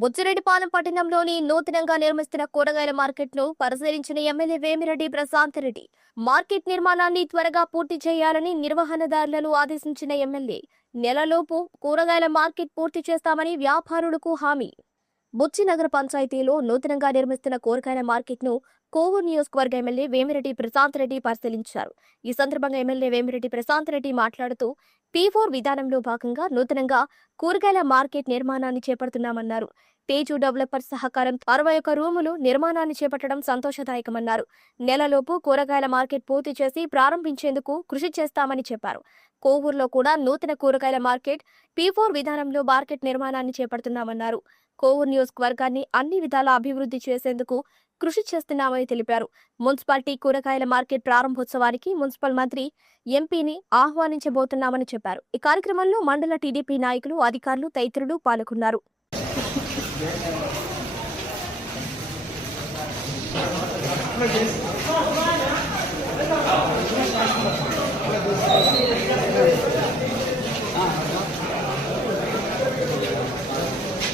బుచ్చిరెడ్డిపాలెం పట్టణంలోని నూతనంగా నిర్మిస్తున్న కూరగాయల మార్కెట్ను పరిశీలించిన ఎమ్మెల్యే వేమిరెడ్డి ప్రశాంత్ రెడ్డి. మార్కెట్ నిర్మాణాన్ని త్వరగా పూర్తి చేయాలని నిర్వహణదారులను ఆదేశించిన ఎమ్మెల్యే నెలలోపు కూరగాయల మార్కెట్ పూర్తి చేస్తామని వ్యాపారులకు హామీ. బుచ్చి నగర పంచాయతీలో నూతనంగా నిర్మిస్తున్న కూరగాయల మార్కెట్ను కోవూరు నియోజకవర్గ ఎమ్మెల్యే వేమిరెడ్డి ప్రశాంత్ రెడ్డి పరిశీలించారు. ఈ సందర్భంగా ఎమ్మెల్యే వేమిరెడ్డి ప్రశాంత్ రెడ్డి మాట్లాడుతూ పీ ఫోర్ విధానంలో భాగంగా నూతనంగా కూరగాయల మార్కెట్ నిర్మాణాన్ని చేపడుతున్నామన్నారు. తేజు డెవలపర్ సహకారం అరవై ఒక్క రూములు నిర్మాణాన్ని చేపట్టడం సంతోషదాయకమన్నారు. నెలలోపు కూరగాయల మార్కెట్ పూర్తి చేసి ప్రారంభించేందుకు కృషి చేస్తామని చెప్పారు. కోవూరులో కూడా నూతన కూరగాయల మార్కెట్ పీ ఫోర్ విధానంలో మార్కెట్ నిర్మాణాన్ని చేపడుతున్నామన్నారు. కోవూరు నియోజకవర్గాన్ని అన్ని విధాలా అభివృద్ధి చేసేందుకు కృషి చేస్తున్నామని తెలిపారు. మున్సిపాలిటీ కూరగాయల మార్కెట్ ప్రారంభోత్సవానికి మున్సిపల్ మంత్రి ఎంపీని ఆహ్వానించబోతున్నామని చెప్పారు. ఈ కార్యక్రమంలో మండల టీడీపీ నాయకులు అధికారులు తదితరులు పాల్గొన్నారు.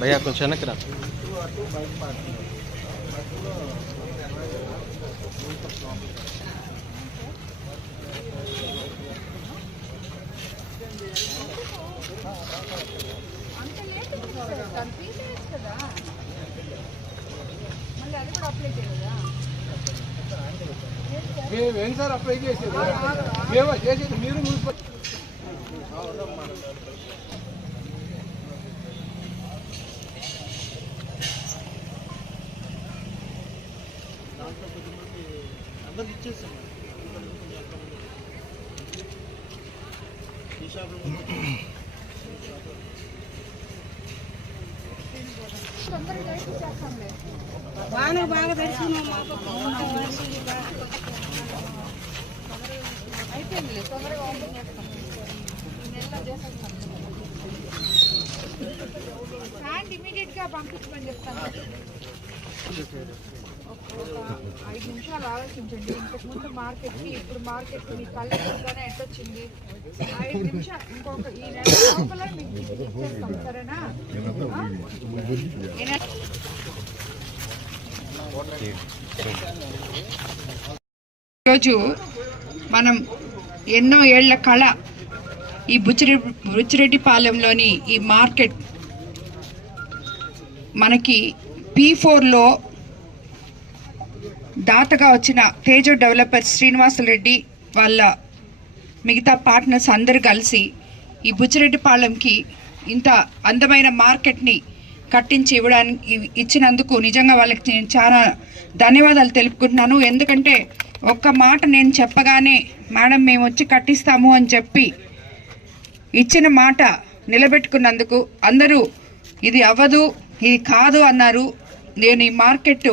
భయ్యా కొంచెం వెనక్కి రా మేమేం సార్ అప్లై చేసేది? మేము చేసేది? మీరు ముందు బాగా బాగా తెలుసుకున్నాం అయిపోయింది తొందరగా ఇమీడియట్గా పంపించమని చెప్తాను. ఒక ఆలోచించండి. ఇంతకుముందు మార్కెట్కి ఇప్పుడు మార్కెట్ మీ కళ్ళు ఎదురుగానే ఎట్టొచ్చింది. ఐదు నిమిషాలు ఇంకొక ఈ నెల లోపల మీకు ఇచ్చేస్తాం సరేనా? ఈరోజు మనం ఎన్నో ఏళ్ళ కళ ఈ బుచ్చిరె బుచ్చిరెడ్డిపాలెంలోని ఈ మార్కెట్ మనకి పీ ఫోర్లో దాతగా వచ్చిన తేజ డెవలపర్ శ్రీనివాసరెడ్డి వాళ్ళ మిగతా పార్ట్నర్స్ అందరూ కలిసి ఈ బుచ్చిరెడ్డిపాలెంకి ఇంత అందమైన మార్కెట్ని కట్టించి ఇవ్వడానికి ఇచ్చినందుకు నిజంగా వాళ్ళకి నేను చాలా ధన్యవాదాలు తెలుపుకుంటున్నాను. ఎందుకంటే ఒక్క మాట నేను చెప్పగానే మేడం మేము వచ్చి కట్టిస్తాము అని చెప్పి ఇచ్చిన మాట నిలబెట్టుకున్నందుకు అందరూ ఇది అవ్వదు ఇది కాదు అన్నారు. నేను ఈ మార్కెట్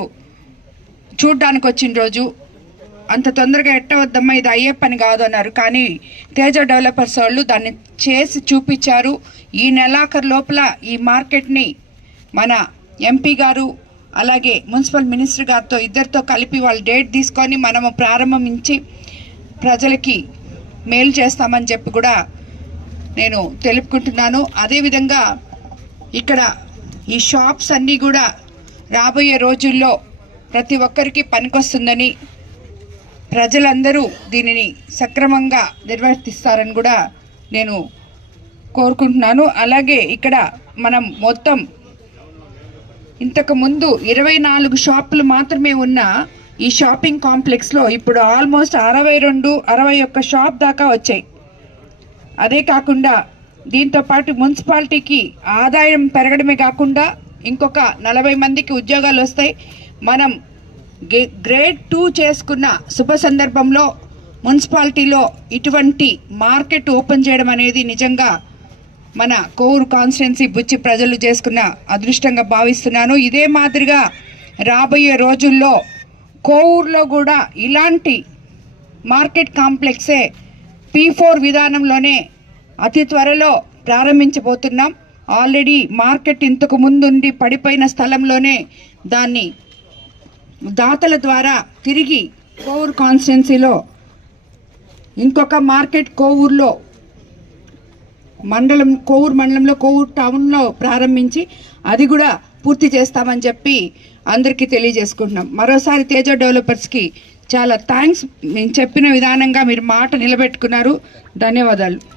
చూడ్డానికి వచ్చిన రోజు అంత తొందరగా ఎట్టవద్దమ్మా ఇది అయ్యే పని కాదు అన్నారు కానీ తేజ డెవలపర్స్ వాళ్ళు దాన్ని చేసి చూపించారు. ఈ నెలాఖరు లోపల ఈ మార్కెట్ని మన ఎంపీ గారు అలాగే మున్సిపల్ మినిస్టర్ గారితో ఇద్దరితో కలిపి వాళ్ళు డేట్ తీసుకొని మనము ప్రారంభించి ప్రజలకి మేలు చేస్తామని చెప్పి కూడా నేను తెలుపుకుంటున్నాను. అదేవిధంగా ఇక్కడ ఈ షాప్స్ అన్నీ కూడా రాబోయే రోజుల్లో ప్రతి ఒక్కరికి పనికొస్తుందని ప్రజలందరూ దీనిని సక్రమంగా నిర్వర్తిస్తారని కూడా నేను కోరుకుంటున్నాను. అలాగే ఇక్కడ మనం మొత్తం ఇంతకుముందు ఇరవై నాలుగు షాపులు మాత్రమే ఉన్న ఈ షాపింగ్ కాంప్లెక్స్లో ఇప్పుడు ఆల్మోస్ట్ అరవై రెండు అరవై ఒక్క షాప్ దాకా వచ్చాయి. అదే కాకుండా దీంతో పాటు మున్సిపాలిటీకి ఆదాయం పెరగడమే కాకుండా ఇంకొక నలభై మందికి ఉద్యోగాలు వస్తాయి. మనం గే- గ్రేడ్ టూ చేసుకున్న శుభ సందర్భంలో మున్సిపాలిటీలో ఇటువంటి మార్కెట్ ఓపెన్ చేయడం అనేది నిజంగా మన కోవూరు కాన్స్టిట్యున్సీ బుచ్చి ప్రజలు చేసుకున్న అదృష్టంగా భావిస్తున్నాను. ఇదే మాదిరిగా రాబోయే రోజుల్లో కోవూరులో కూడా ఇలాంటి మార్కెట్ కాంప్లెక్సే పీ ఫోర్ విధానంలోనే అతి త్వరలో ప్రారంభించబోతున్నాం. ఆల్రెడీ మార్కెట్ ఇంతకు ముందుండి పడిపోయిన స్థలంలోనే దాన్ని దాతల ద్వారా తిరిగి కోవూరు కాన్స్టిట్యున్సీలో ఇంకొక మార్కెట్ కోవూరులో మండలం కోవూరు మండలంలో కోవూరు టౌన్లో ప్రారంభించి అది కూడా పూర్తి చేస్తామని చెప్పి అందరికీ తెలియజేసుకుంటున్నాం. మరోసారి తేజ డెవలపర్స్కి చాలా థ్యాంక్స్. నేను చెప్పిన విధానంగా మీరు మాట నిలబెట్టుకున్నారు. ధన్యవాదాలు.